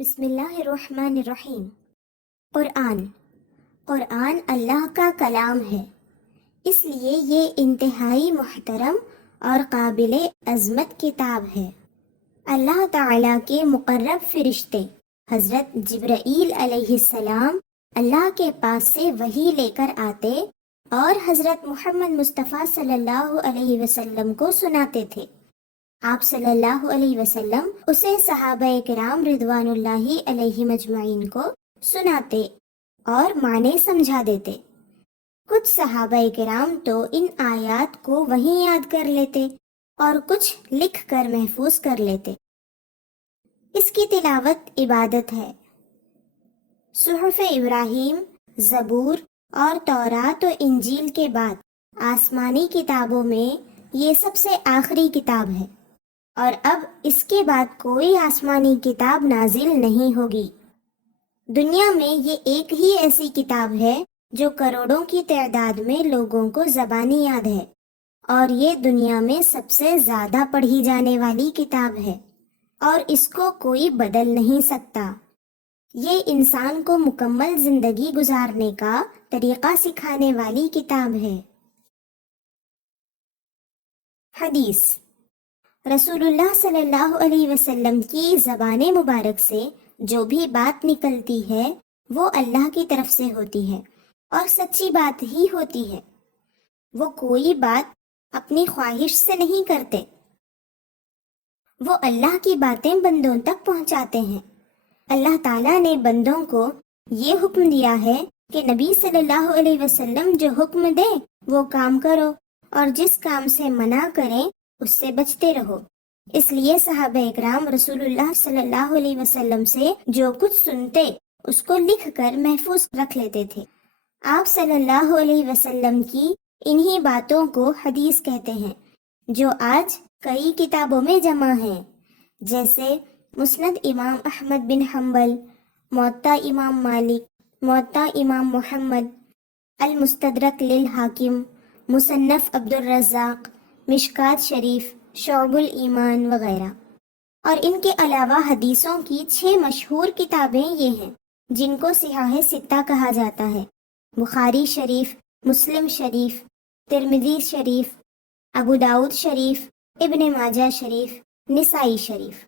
بسم اللہ الرحمن الرحیم۔ قرآن اللہ کا کلام ہے، اس لیے یہ انتہائی محترم اور قابل عظمت کتاب ہے۔ اللہ تعالیٰ کے مقرب فرشتے حضرت جبرائیل علیہ السلام اللہ کے پاس سے وحی لے کر آتے اور حضرت محمد مصطفیٰ صلی اللہ علیہ وسلم کو سناتے تھے۔ آپ صلی اللہ علیہ وسلم اسے صحابہ کرام رضوان اللہ علیہ مجمعین کو سناتے اور معنی سمجھا دیتے۔ کچھ صحابہ کرام تو ان آیات کو وہیں یاد کر لیتے اور کچھ لکھ کر محفوظ کر لیتے۔ اس کی تلاوت عبادت ہے۔ صحف ابراہیم، زبور اور تورات و انجیل کے بعد آسمانی کتابوں میں یہ سب سے آخری کتاب ہے، اور اب اس کے بعد کوئی آسمانی کتاب نازل نہیں ہوگی۔ دنیا میں یہ ایک ہی ایسی کتاب ہے جو کروڑوں کی تعداد میں لوگوں کو زبانی یاد ہے، اور یہ دنیا میں سب سے زیادہ پڑھی جانے والی کتاب ہے، اور اس کو کوئی بدل نہیں سکتا۔ یہ انسان کو مکمل زندگی گزارنے کا طریقہ سکھانے والی کتاب ہے۔ حدیث۔ رسول اللہ صلی اللہ علیہ وسلم کی زبان مبارک سے جو بھی بات نکلتی ہے وہ اللہ کی طرف سے ہوتی ہے اور سچی بات ہی ہوتی ہے۔ وہ کوئی بات اپنی خواہش سے نہیں کرتے، وہ اللہ کی باتیں بندوں تک پہنچاتے ہیں۔ اللہ تعالیٰ نے بندوں کو یہ حکم دیا ہے کہ نبی صلی اللہ علیہ وسلم جو حکم دے وہ کام کرو، اور جس کام سے منع کریں اس سے بچتے رہو۔ اس لیے صحابہ اکرام رسول اللہ صلی اللہ علیہ وسلم سے جو کچھ سنتے اس کو لکھ کر محفوظ رکھ لیتے تھے۔ آپ صلی اللہ علیہ وسلم کی انہی باتوں کو حدیث کہتے ہیں، جو آج کئی کتابوں میں جمع ہیں، جیسے مسند امام احمد بن حنبل، موطا امام مالک، موطا امام محمد، المستدرک للحاکم، مصنف عبد الرزاق، مشکات شریف، شعب الایمان وغیرہ۔ اور ان کے علاوہ حدیثوں کی 6 مشہور کتابیں یہ ہیں جن کو صحاح ستہ کہا جاتا ہے: بخاری شریف، مسلم شریف، ترمذی شریف، ابو داؤد شریف، ابن ماجہ شریف، نسائی شریف۔